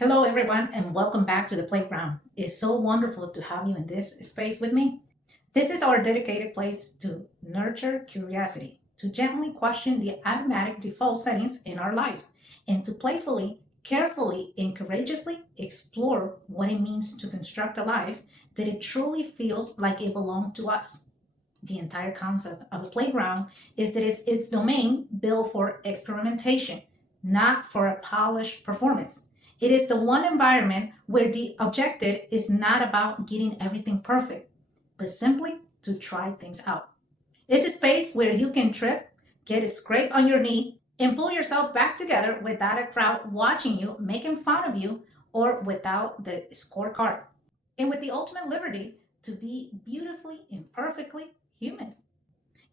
Hello, everyone, and welcome back to the playground. It's so wonderful to have you in this space with me. This is our dedicated place to nurture curiosity, to gently question the automatic default settings in our lives, and to playfully, carefully, and courageously explore what it means to construct a life that it truly feels like it belongs to us. The entire concept of a playground is that it's its domain built for experimentation, not for a polished performance. It is the one environment where the objective is not about getting everything perfect, but simply to try things out. It's a space where you can trip, get a scrape on your knee, and pull yourself back together without a crowd watching you, making fun of you, or without the scorecard. And with the ultimate liberty to be beautifully, imperfectly human.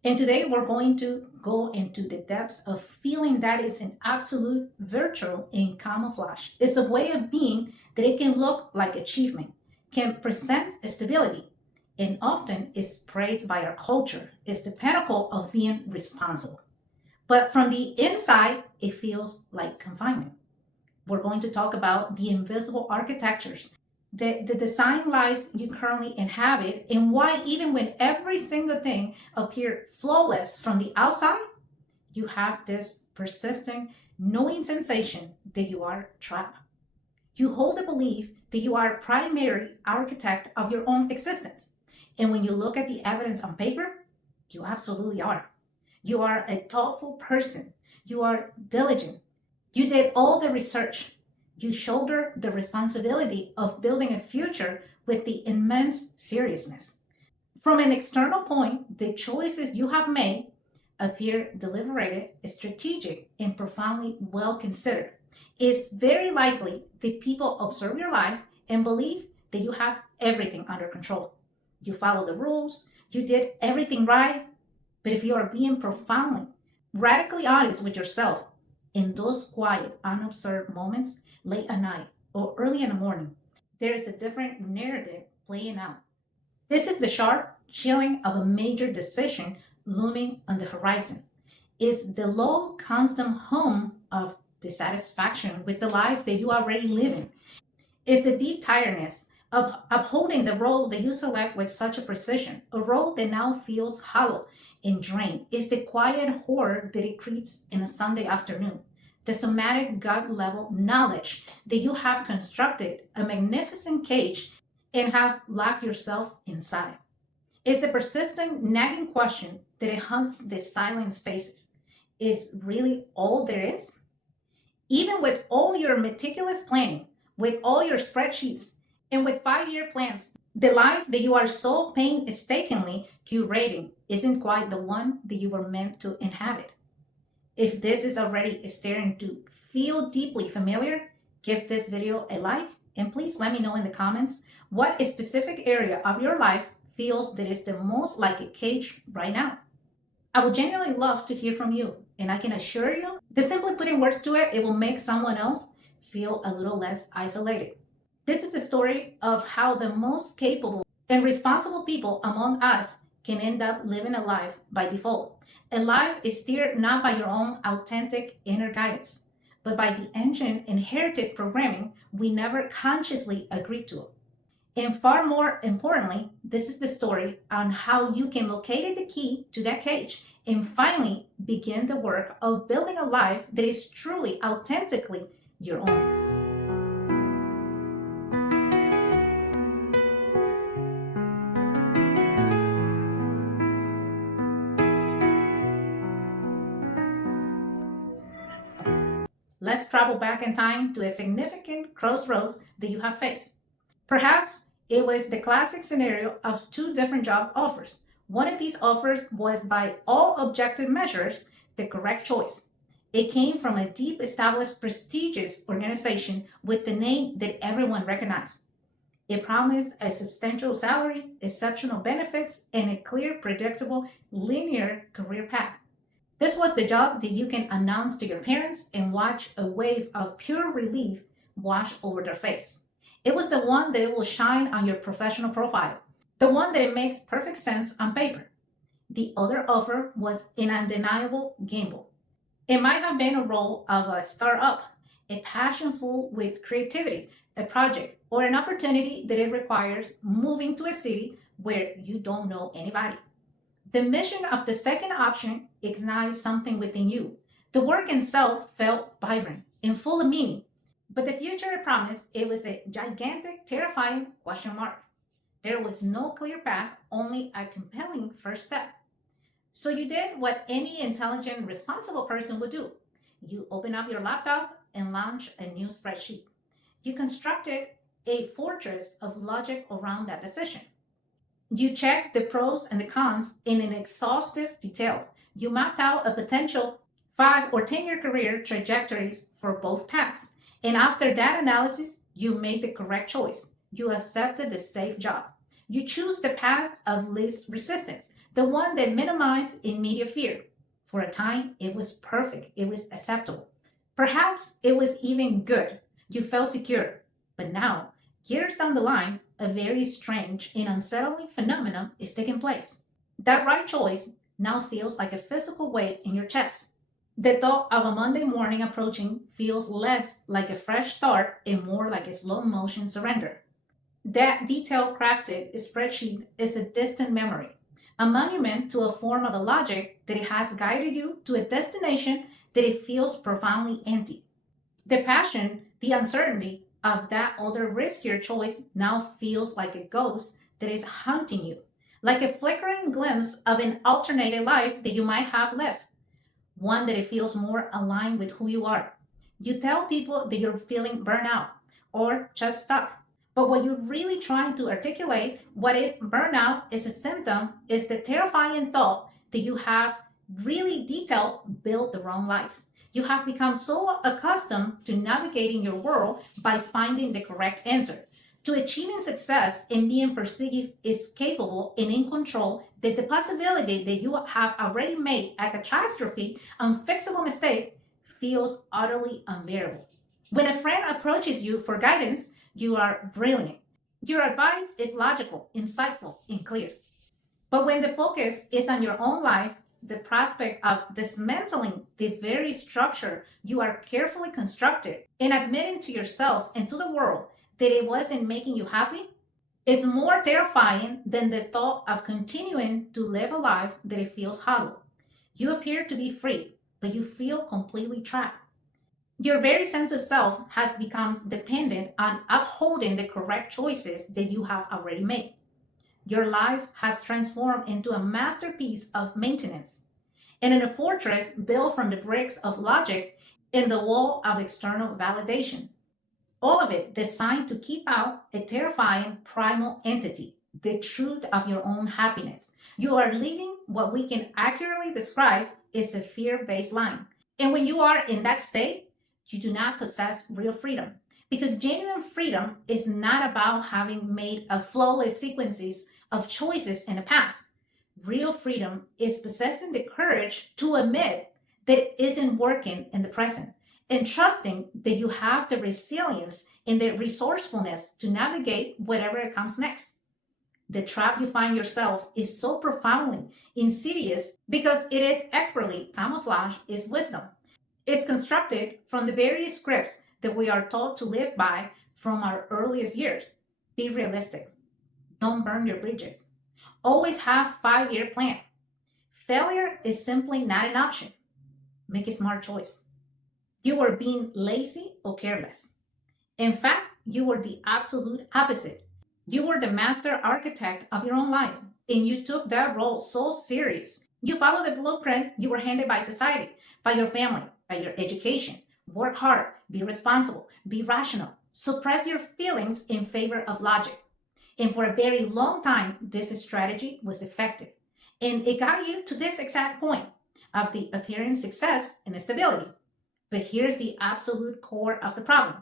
And today we're going to go into the depths of feeling that is an absolute virtue in camouflage. It's a way of being that it can look like achievement, can present stability, and often is praised by our culture. It's the pinnacle of being responsible. But from the inside, it feels like confinement. We're going to talk about the invisible architectures, the design life you currently inhabit, and why, even when every single thing appears flawless from the outside, you have this persistent, knowing sensation that you are trapped. You hold the belief that you are a primary architect of your own existence. And when you look at the evidence on paper, you absolutely are. You are a thoughtful person. You are diligent. You did all the research. You shoulder the responsibility of building a future with the immense seriousness. From an external point, the choices you have made appear deliberated, strategic, and profoundly well considered. It's very likely that people observe your life and believe that you have everything under control. You follow the rules, you did everything right. But if you are being profoundly, radically honest with yourself, in those quiet, unobserved moments, late at night or early in the morning, there is a different narrative playing out. This is the sharp chilling of a major decision looming on the horizon. It's the low, constant hum of dissatisfaction with the life that you already live in. It's the deep tiredness of upholding the role that you select with such a precision, a role that now feels hollow and drained. It's the quiet horror that it creeps in a Sunday afternoon, the somatic gut level knowledge that you have constructed a magnificent cage and have locked yourself inside. It's the persistent nagging question that it haunts the silent spaces. Is really all there is? Even with all your meticulous planning, with all your spreadsheets, and with 5 year plans, the life that you are so painstakingly curating isn't quite the one that you were meant to inhabit. If this is already starting to feel deeply familiar, give this video a like and please let me know in the comments what a specific area of your life feels that is the most like a cage right now. I would genuinely love to hear from you, and I can assure you that simply putting words to it, it will make someone else feel a little less isolated. This is the story of how the most capable and responsible people among us can end up living a life by default. A life is steered not by your own authentic inner guidance, but by the engine inherited programming we never consciously agreed to. And far more importantly, this is the story on how you can locate the key to that cage and finally begin the work of building a life that is truly, authentically your own. Let's travel back in time to a significant crossroad that you have faced. Perhaps it was the classic scenario of two different job offers. One of these offers was, by all objective measures, the correct choice. It came from a deep established, prestigious organization with the name that everyone recognized. It promised a substantial salary, exceptional benefits, and a clear, predictable, linear career path. This was the job that you can announce to your parents and watch a wave of pure relief wash over their face. It was the one that will shine on your professional profile, the one that makes perfect sense on paper. The other offer was an undeniable gamble. It might have been a role of a startup, a passion full with creativity, a project, or an opportunity that it requires moving to a city where you don't know anybody. The mission of the second option ignites something within you. The work itself felt vibrant and full of meaning, but the future it promised, it was a gigantic, terrifying question mark. There was no clear path, only a compelling first step. So you did what any intelligent, responsible person would do. You open up your laptop and launch a new spreadsheet. You constructed a fortress of logic around that decision. You checked the pros and the cons in an exhaustive detail. You mapped out a potential 5 or 10 year career trajectories for both paths. And after that analysis, you made the correct choice. You accepted the safe job. You choose the path of least resistance, the one that minimized immediate fear. For a time, it was perfect. It was acceptable. Perhaps it was even good. You felt secure. But now, years down the line, a very strange and unsettling phenomenon is taking place. That right choice now feels like a physical weight in your chest. The thought of a Monday morning approaching feels less like a fresh start and more like a slow motion surrender. That detail crafted spreadsheet is a distant memory, a monument to a form of a logic that it has guided you to a destination that it feels profoundly empty. The passion, the uncertainty of that other riskier choice now feels like a ghost that is haunting you, like a flickering glimpse of an alternative life that you might have lived, one that it feels more aligned with who you are. You tell people that you're feeling burnout or just stuck. But what you're really trying to articulate, what is burnout, is a symptom, is the terrifying thought that you have really detailed built the wrong life. You have become so accustomed to navigating your world by finding the correct answer, to achieving success and being perceived as capable and in control, that the possibility that you have already made a catastrophe, unfixable mistake feels utterly unbearable. When a friend approaches you for guidance, you are brilliant. Your advice is logical, insightful, and clear. But when the focus is on your own life, the prospect of dismantling the very structure you are carefully constructed and admitting to yourself and to the world that it wasn't making you happy is more terrifying than the thought of continuing to live a life that it feels hollow. You appear to be free, but you feel completely trapped. Your very sense of self has become dependent on upholding the correct choices that you have already made. Your life has transformed into a masterpiece of maintenance and in a fortress built from the bricks of logic and the wall of external validation. All of it designed to keep out a terrifying primal entity, the truth of your own happiness. You are living what we can accurately describe as a fear based line. And when you are in that state, you do not possess real freedom. Because genuine freedom is not about having made a flawless sequences of choices in the past. Real freedom is possessing the courage to admit that it isn't working in the present and trusting that you have the resilience and the resourcefulness to navigate whatever comes next. The trap you find yourself is so profoundly insidious because it is expertly camouflaged as wisdom. It's constructed from the very scripts that we are taught to live by from our earliest years. Be realistic. Don't burn your bridges. Always have 5 year plan. Failure is simply not an option. Make a smart choice. You are being lazy or careless. In fact, you were the absolute opposite. You were the master architect of your own life, and you took that role so serious. You followed the blueprint you were handed by society, by your family, by your education. Work hard, be responsible, be rational, suppress your feelings in favor of logic. And for a very long time, this strategy was effective. And it got you to this exact point of the appearing success and stability. But here's the absolute core of the problem.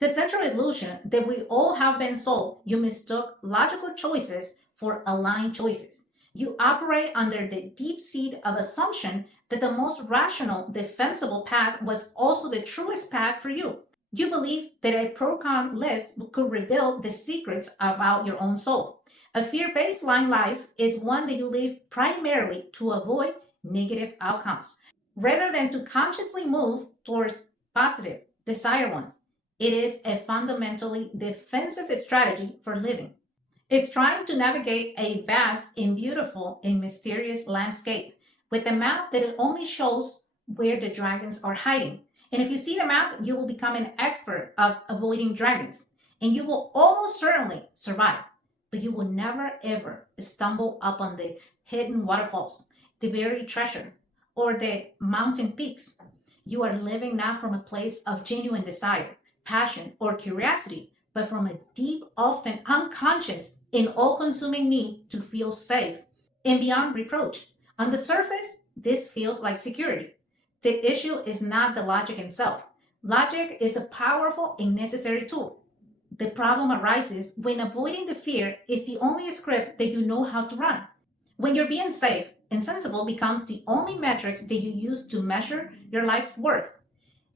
The central illusion that we all have been sold, you mistook logical choices for aligned choices. You operate under the deep seed of assumption that the most rational, defensible path was also the truest path for you. You believe that a pro-con list could reveal the secrets about your own soul. A fear-based line life is one that you live primarily to avoid negative outcomes, rather than to consciously move towards positive. desire ones. It is a fundamentally defensive strategy for living. It's trying to navigate a vast and beautiful and mysterious landscape with a map that it only shows where the dragons are hiding. And if you see the map, you will become an expert of avoiding dragons and you will almost certainly survive. But you will never ever stumble upon the hidden waterfalls, the buried treasure, or the mountain peaks. You are living not from a place of genuine desire, passion, or curiosity, but from a deep, often unconscious, and all consuming need to feel safe and beyond reproach. On the surface, this feels like security. The issue is not the logic itself. Logic is a powerful and necessary tool. The problem arises when avoiding the fear is the only script that you know how to run. When you're being safe and sensible becomes the only metrics that you use to measure your life's worth.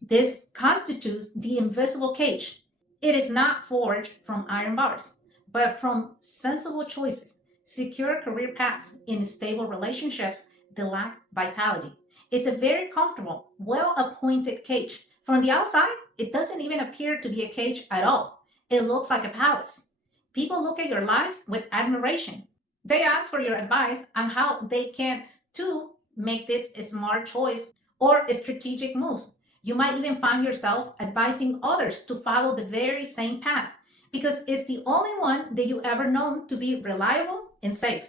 This constitutes the invisible cage. It is not forged from iron bars, but from sensible choices, secure career paths, and stable relationships that lack vitality. It's a very comfortable, well appointed cage. From the outside, it doesn't even appear to be a cage at all. It looks like a palace. People look at your life with admiration. They ask for your advice on how they can, too, make this a smart choice or a strategic move. You might even find yourself advising others to follow the very same path because it's the only one that you ever known to be reliable and safe.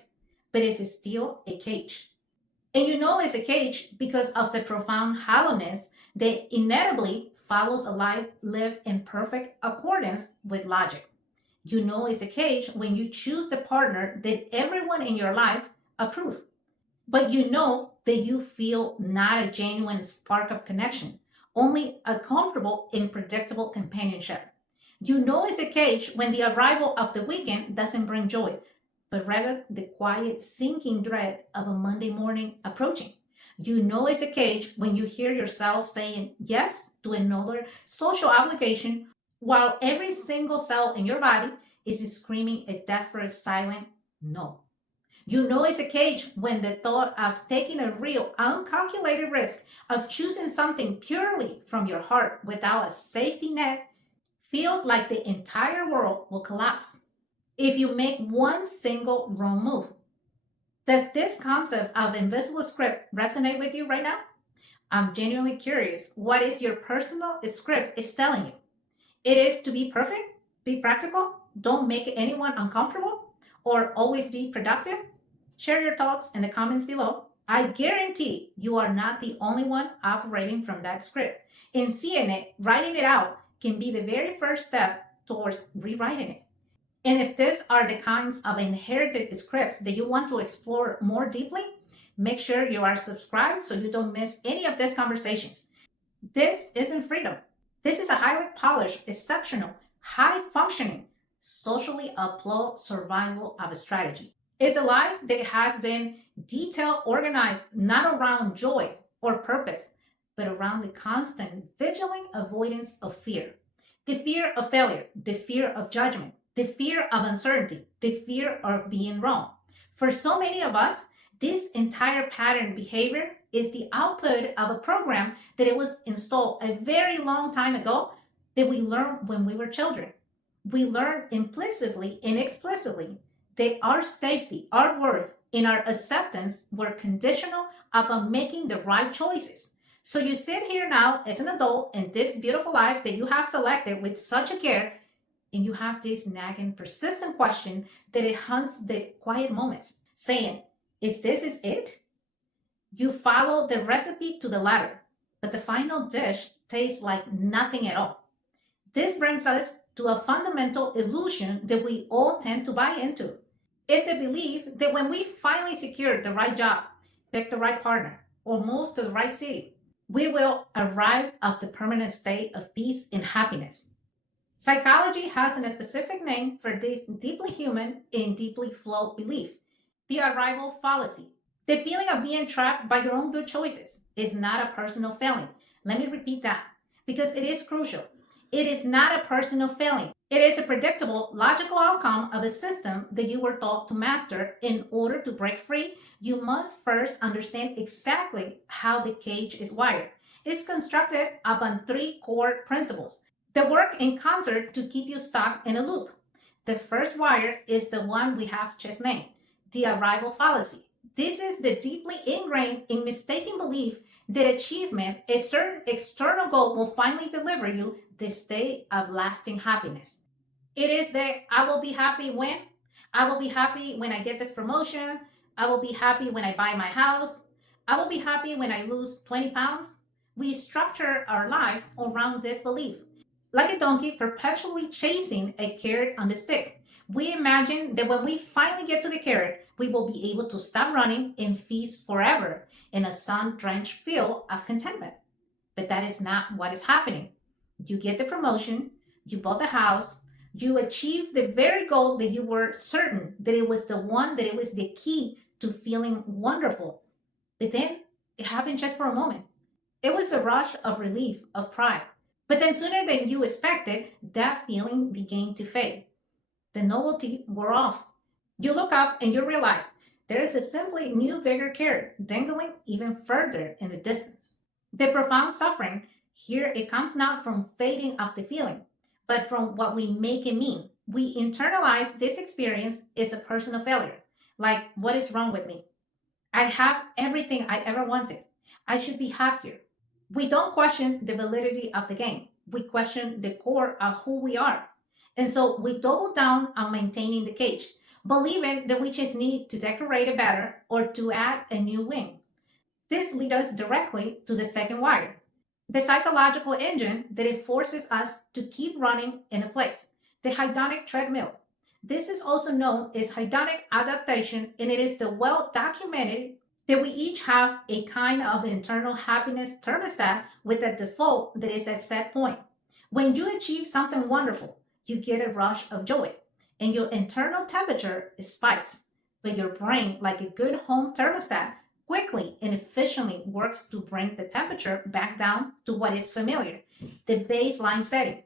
But it's still a cage. And you know it's a cage because of the profound hollowness that inevitably follows a life lived in perfect accordance with logic. You know it's a cage when you choose the partner that everyone in your life approves. But you know that you feel not a genuine spark of connection, only a comfortable and predictable companionship. You know it's a cage when the arrival of the weekend doesn't bring joy, but rather the quiet, sinking dread of a Monday morning approaching. You know it's a cage when you hear yourself saying yes to another social obligation while every single cell in your body is screaming a desperate, silent no. You know it's a cage when the thought of taking a real, uncalculated risk of choosing something purely from your heart without a safety net feels like the entire world will collapse if you make one single wrong move. Does this concept of invisible script resonate with you right now? I'm genuinely curious. What is your personal script is telling you? It is to be perfect, be practical, don't make anyone uncomfortable, or always be productive? Share your thoughts in the comments below. I guarantee you are not the only one operating from that script. And seeing it, writing it out, can be the very first step towards rewriting it. And if these are the kinds of inherited scripts that you want to explore more deeply, make sure you are subscribed so you don't miss any of these conversations. This isn't freedom. This is a highly polished, exceptional, high-functioning, socially applauded survival of a strategy. It's a life that has been detailed, organized, not around joy or purpose, but around the constant, vigilant avoidance of fear. The fear of failure, the fear of judgment, the fear of uncertainty, the fear of being wrong. For so many of us, this entire pattern behavior is the output of a program that it was installed a very long time ago that we learned when we were children. We learned implicitly and explicitly that our safety, our worth, and our acceptance were conditional upon making the right choices. So you sit here now as an adult in this beautiful life that you have selected with such a care, and you have this nagging, persistent question that it haunts the quiet moments, saying, is it? You follow the recipe to the letter, but the final dish tastes like nothing at all. This brings us to a fundamental illusion that we all tend to buy into. It's the belief that when we finally secure the right job, pick the right partner, or move to the right city, we will arrive at the permanent state of peace and happiness. Psychology has a specific name for this deeply human and deeply flawed belief, the arrival fallacy. The feeling of being trapped by your own good choices is not a personal failing. Let me repeat that because it is crucial. It is not a personal failing. It is a predictable, logical outcome of a system that you were taught to master. In order to break free, you must first understand exactly how the cage is wired. is constructed upon three core principles that work in concert to keep you stuck in a loop. The first wire is the one we have just named, the arrival fallacy. This is the deeply ingrained in mistaken belief that achievement, a certain external goal, will finally deliver you the state of lasting happiness. It is the I will be happy when I will be happy when I get this promotion. I will be happy when I buy my house. I will be happy when I lose 20 pounds. We structure our life around this belief, like a donkey perpetually chasing a carrot on the stick. We imagine that when we finally get to the carrot, we will be able to stop running and feast forever in a sun drenched field of contentment. But that is not what is happening. You get the promotion, you bought the house, you achieved the very goal that you were certain that it was the one, that it was the key to feeling wonderful. But then it happened just for a moment. It was a rush of relief, of pride. But then sooner than you expected, that feeling began to fade. The novelty wore off. You look up and you realize there is a simply new bigger carrot dangling even further in the distance. The profound suffering here, it comes not from fading of the feeling, but from what we make it mean. We internalize this experience as a personal failure. Like, what is wrong with me? I have everything I ever wanted. I should be happier. We don't question the validity of the game. We question the core of who we are. And so we double down on maintaining the cage, believing that we just need to decorate it better or to add a new wing. This leads us directly to the second wire, the psychological engine that it forces us to keep running in a place, the hedonic treadmill. This is also known as hedonic adaptation, and it is the well documented that we each have a kind of internal happiness thermostat with a default that is at set point. When you achieve something wonderful, you get a rush of joy, and your internal temperature spikes. But your brain, like a good home thermostat, quickly and efficiently works to bring the temperature back down to what is familiar, the baseline setting.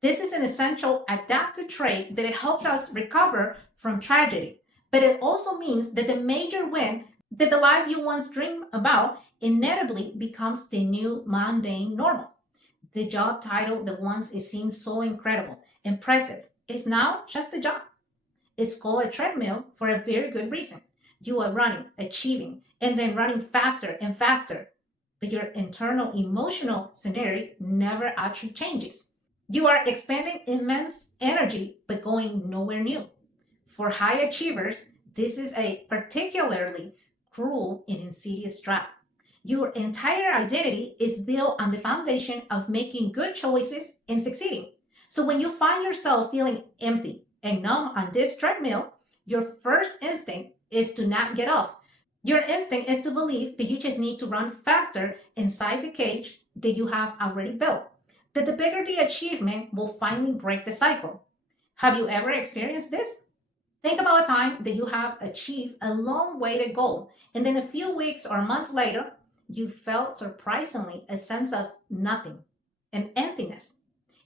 This is an essential adaptive trait that helps us recover from tragedy, but it also means that the major win, that the life you once dreamed about, inevitably becomes the new mundane normal. The job title that once it seemed so incredible, impressive, is now just a job. It's called a treadmill for a very good reason. You are running, achieving, and then running faster and faster. But your internal emotional scenario never actually changes. You are expending immense energy, but going nowhere new. For high achievers, this is a particularly cruel and insidious trap. Your entire identity is built on the foundation of making good choices and succeeding. So when you find yourself feeling empty and numb on this treadmill, your first instinct is to not get off. Your instinct is to believe that you just need to run faster inside the cage that you have already built, that the bigger the achievement will finally break the cycle. Have you ever experienced this? Think about a time that you have achieved a long weighted goal, and then a few weeks or months later, you felt surprisingly a sense of nothing, an emptiness.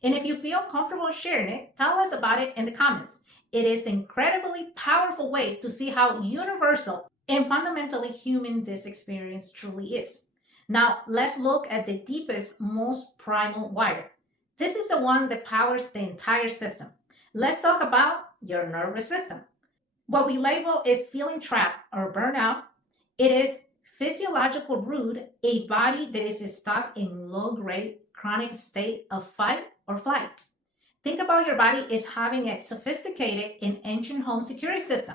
And if you feel comfortable sharing it, tell us about it in the comments. It is an incredibly powerful way to see how universal and fundamentally human this experience truly is. Now, let's look at the deepest, most primal wire. This is the one that powers the entire system. Let's talk about your nervous system. What we label as feeling trapped or burnout, it is physiological root, a body that is stuck in low-grade chronic state of fight or flight. Think about your body as having a sophisticated and ancient home security system.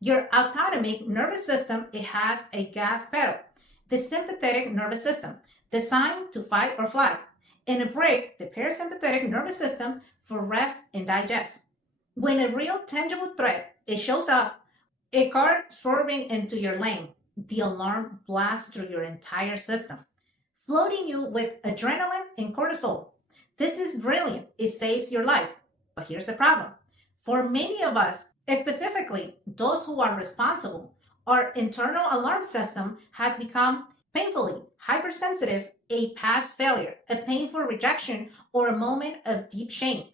Your autonomic nervous system, it has a gas pedal, the sympathetic nervous system, designed to fight or flight, and a brake, the parasympathetic nervous system, for rest and digest. When a real tangible threat it shows up, a car swerving into your lane, the alarm blasts through your entire system, flooding you with adrenaline and cortisol. This is brilliant. It saves your life. But here's the problem. For many of us, and specifically those who are responsible, our internal alarm system has become painfully hypersensitive, a past failure, a painful rejection, or a moment of deep shame.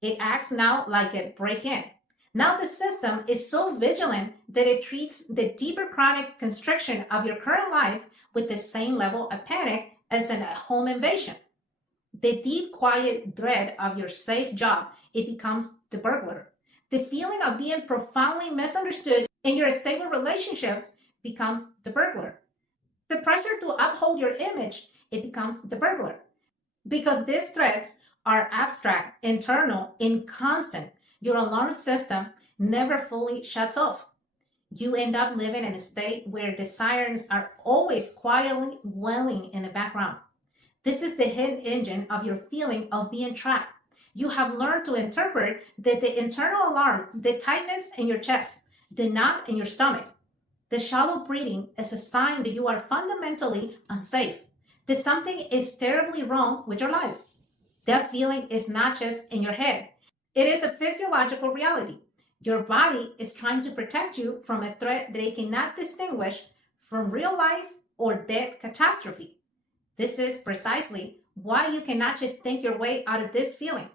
It acts now like a break-in. Now the system is so vigilant that it treats the deeper chronic constriction of your current life with the same level of panic as a home invasion. The deep, quiet dread of your safe job, it becomes the burglar. The feeling of being profoundly misunderstood in your stable relationships becomes the burglar. The pressure to uphold your image, it becomes the burglar. Because these threats are abstract, internal, and constant, your alarm system never fully shuts off. You end up living in a state where the sirens are always quietly wailing in the background. This is the hidden engine of your feeling of being trapped. You have learned to interpret that the internal alarm, the tightness in your chest, the knot in your stomach, the shallow breathing is a sign that you are fundamentally unsafe, that something is terribly wrong with your life. That feeling is not just in your head, it is a physiological reality. Your body is trying to protect you from a threat that it cannot distinguish from real life or death catastrophe. This is precisely why you cannot just think your way out of this feeling.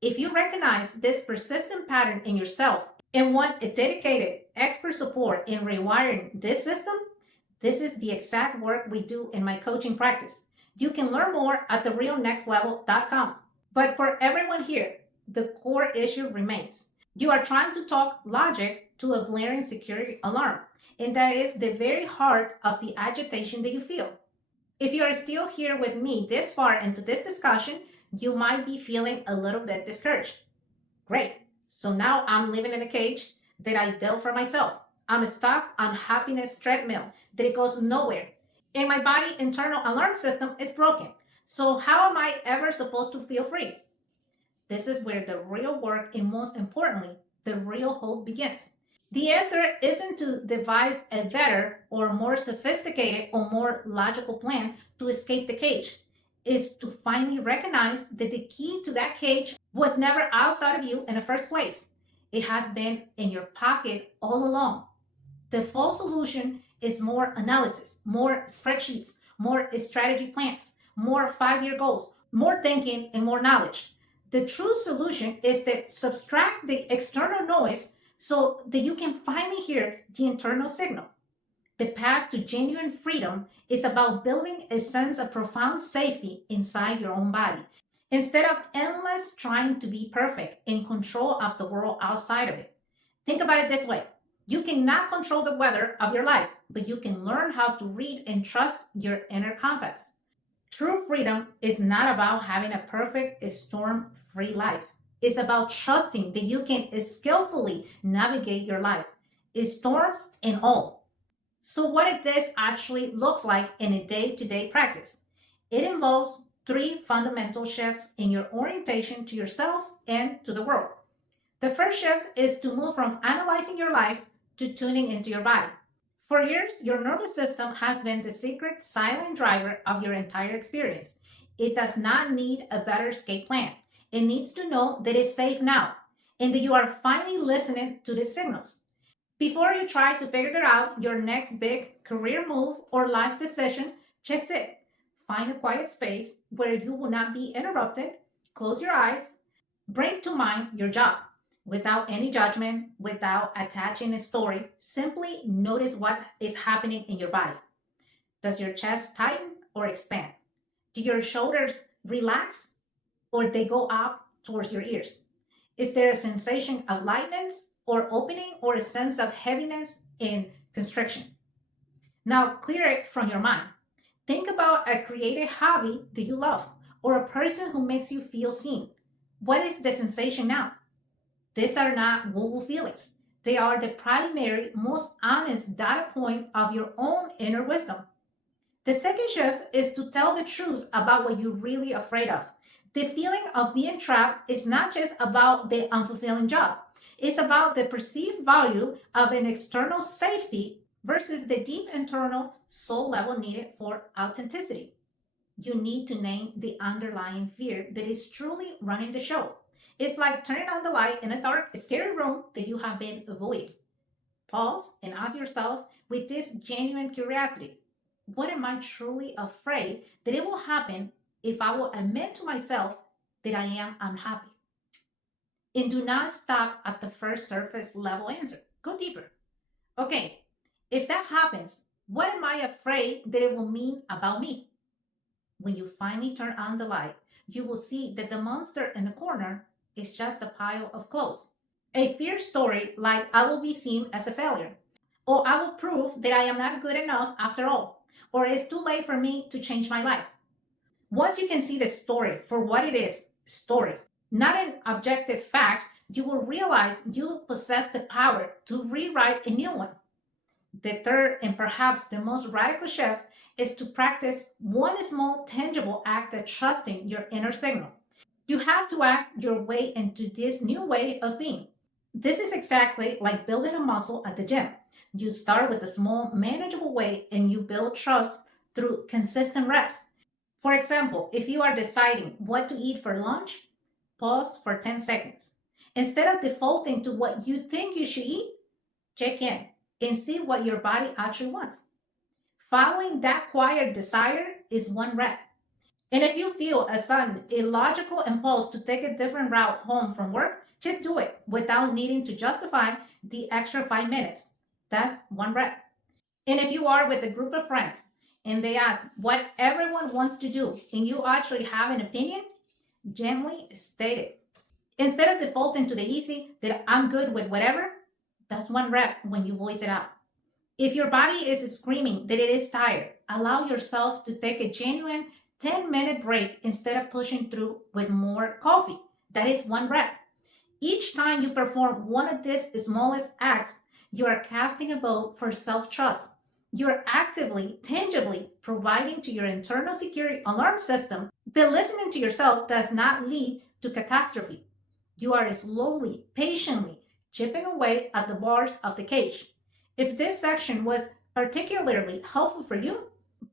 If you recognize this persistent pattern in yourself and want a dedicated expert support in rewiring this system, this is the exact work we do in my coaching practice. You can learn more at therealnextlevel.com. But for everyone here, the core issue remains. You are trying to talk logic to a blaring security alarm, and that is the very heart of the agitation that you feel. If you are still here with me this far into this discussion, you might be feeling a little bit discouraged. Great. So now I'm living in a cage that I built for myself. I'm stuck on happiness treadmill that it goes nowhere. And my body internal alarm system is broken. So how am I ever supposed to feel free? This is where the real work and most importantly, the real hope begins. The answer isn't to devise a better or more sophisticated or more logical plan to escape the cage. It's to finally recognize that the key to that cage was never outside of you in the first place. It has been in your pocket all along. The full solution is more analysis, more spreadsheets, more strategy plans, more 5-year goals, more thinking, and more knowledge. The true solution is to subtract the external noise so that you can finally hear the internal signal. The path to genuine freedom is about building a sense of profound safety inside your own body. Instead of endless trying to be perfect in control of the world outside of it. Think about it this way. You cannot control the weather of your life, but you can learn how to read and trust your inner compass. True freedom is not about having a perfect storm-free life. It's about trusting that you can skillfully navigate your life, storms and all. So what this actually looks like in a day-to-day practice? It involves 3 fundamental shifts in your orientation to yourself and to the world. The first shift is to move from analyzing your life to tuning into your body. For years, your nervous system has been the secret silent driver of your entire experience. It does not need a better escape plan. It needs to know that it's safe now and that you are finally listening to the signals. Before you try to figure out your next big career move or life decision, just sit. Find a quiet space where you will not be interrupted. Close your eyes. Bring to mind your job without any judgment, without attaching a story. Simply notice what is happening in your body. Does your chest tighten or expand? Do your shoulders relax or they go up towards your ears? Is there a sensation of lightness or opening or a sense of heaviness and constriction? Now clear it from your mind. Think about a creative hobby that you love or a person who makes you feel seen. What is the sensation now? These are not woo-woo feelings. They are the primary, most honest data point of your own inner wisdom. The second shift is to tell the truth about what you're really afraid of. The feeling of being trapped is not just about the unfulfilling job. It's about the perceived value of an external safety versus the deep internal soul level needed for authenticity. You need to name the underlying fear that is truly running the show. It's like turning on the light in a dark, scary room that you have been avoiding. Pause and ask yourself with this genuine curiosity, what am I truly afraid that it will happen if I will admit to myself that I am unhappy? And do not stop at the first surface level answer. Go deeper. Okay, if that happens, what am I afraid that it will mean about me? When you finally turn on the light, you will see that the monster in the corner is just a pile of clothes. A fear story like I will be seen as a failure, or I will prove that I am not good enough after all, or it's too late for me to change my life. Once you can see the story for what it is, story, not an objective fact, you will realize you possess the power to rewrite a new one. The third and perhaps the most radical shift is to practice one small tangible act of trusting your inner signal. You have to act your way into this new way of being. This is exactly like building a muscle at the gym. You start with a small, manageable way and you build trust through consistent reps. For example, if you are deciding what to eat for lunch, pause for 10 seconds. Instead of defaulting to what you think you should eat, check in and see what your body actually wants. Following that quiet desire is one rep. And if you feel a sudden illogical impulse to take a different route home from work, just do it without needing to justify the extra 5 minutes. That's one rep. And if you are with a group of friends and they ask what everyone wants to do and you actually have an opinion, gently state it. Instead of defaulting to the easy that I'm good with whatever, that's one rep when you voice it out. If your body is screaming that it is tired, allow yourself to take a genuine 10-minute break instead of pushing through with more coffee. That is one rep. Each time you perform one of these smallest acts, you are casting a vote for self trust. You are actively, tangibly providing to your internal security alarm system that listening to yourself does not lead to catastrophe. You are slowly, patiently chipping away at the bars of the cage. If this section was particularly helpful for you,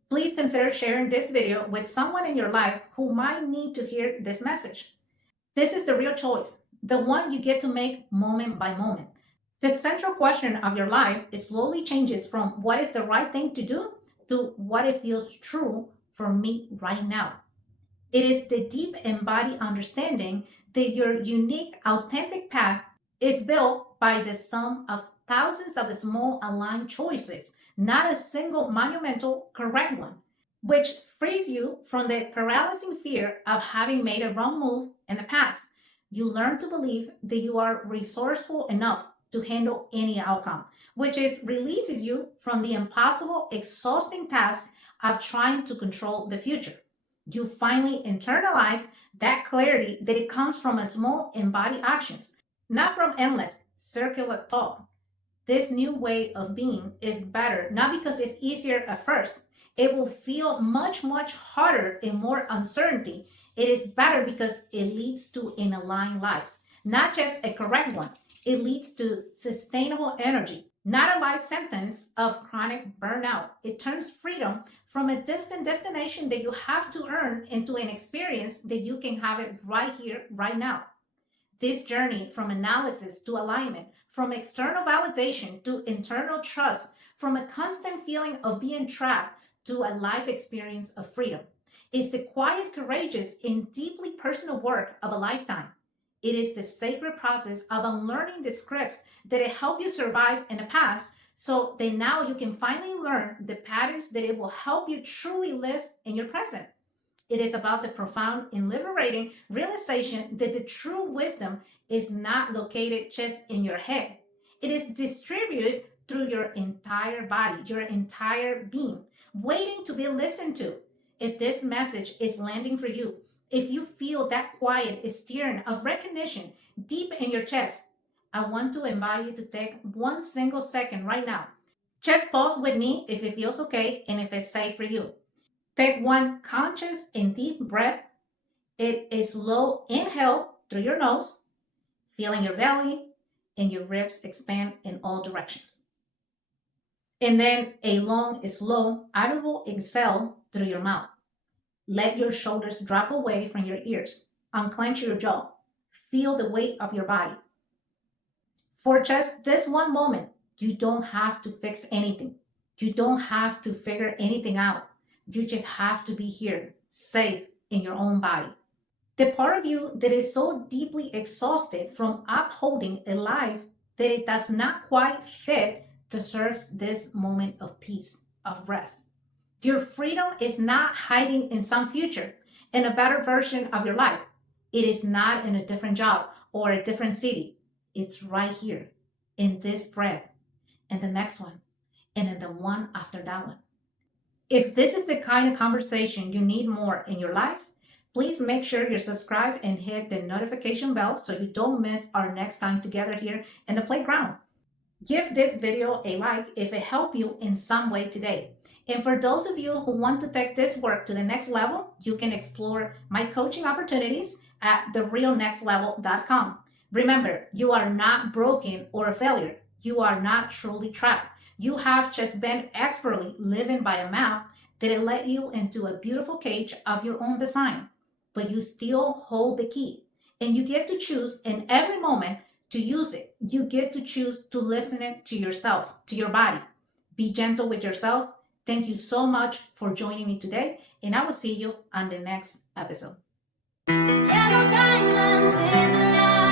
please consider sharing this video with someone in your life who might need to hear this message. This is the real choice, the one you get to make moment by moment. The central question of your life slowly changes from what is the right thing to do to what it feels true for me right now. It is the deep embodied understanding that your unique, authentic path is built by the sum of thousands of small aligned choices, not a single monumental correct one, which frees you from the paralyzing fear of having made a wrong move in the past. You learn to believe that you are resourceful enough to handle any outcome, which is releases you from the impossible, exhausting task of trying to control the future. You finally internalize that clarity that it comes from a small embodied actions, not from endless circular thought. This new way of being is better, not because it's easier at first. It will feel much, much harder and more uncertainty. It is better because it leads to an aligned life, not just a correct one. It leads to sustainable energy, not a life sentence of chronic burnout. It turns freedom from a distant destination that you have to earn into an experience that you can have it right here, right now. This journey from analysis to alignment, from external validation to internal trust, from a constant feeling of being trapped to a life experience of freedom, is the quiet, courageous, and deeply personal work of a lifetime. It is the sacred process of unlearning the scripts that help you survive in the past so that now you can finally learn the patterns that it will help you truly live in your present. It is about the profound and liberating realization that the true wisdom is not located just in your head. It is distributed through your entire body, your entire being, waiting to be listened to. If this message is landing for you, if you feel that quiet stirring of recognition deep in your chest, I want to invite you to take 1 single second right now. Just pause with me if it feels okay and if it's safe for you. Take one conscious and deep breath. It is slow inhale through your nose, feeling your belly and your ribs expand in all directions. And then a long, slow, audible exhale through your mouth. Let your shoulders drop away from your ears. Unclench your jaw. Feel the weight of your body. For just this one moment, you don't have to fix anything. You don't have to figure anything out. You just have to be here, safe in your own body. The part of you that is so deeply exhausted from upholding a life that it does not quite fit to serve this moment of peace, of rest. Your freedom is not hiding in some future, in a better version of your life. It is not in a different job or a different city. It's right here, in this breath, and the next one, and in the one after that one. If this is the kind of conversation you need more in your life, please make sure you're subscribed and hit the notification bell so you don't miss our next time together here in the playground. Give this video a like if it helped you in some way today. And for those of you who want to take this work to the next level, you can explore my coaching opportunities at therealnextlevel.com. Remember, you are not broken or a failure. You are not truly trapped. You have just been expertly living by a map that it led you into a beautiful cage of your own design. But you still hold the key, and you get to choose in every moment to use it. You get to choose to listen it to yourself, to your body. Be gentle with yourself. Thank you so much for joining me today, and I will see you on the next episode. Yellow diamonds in the light.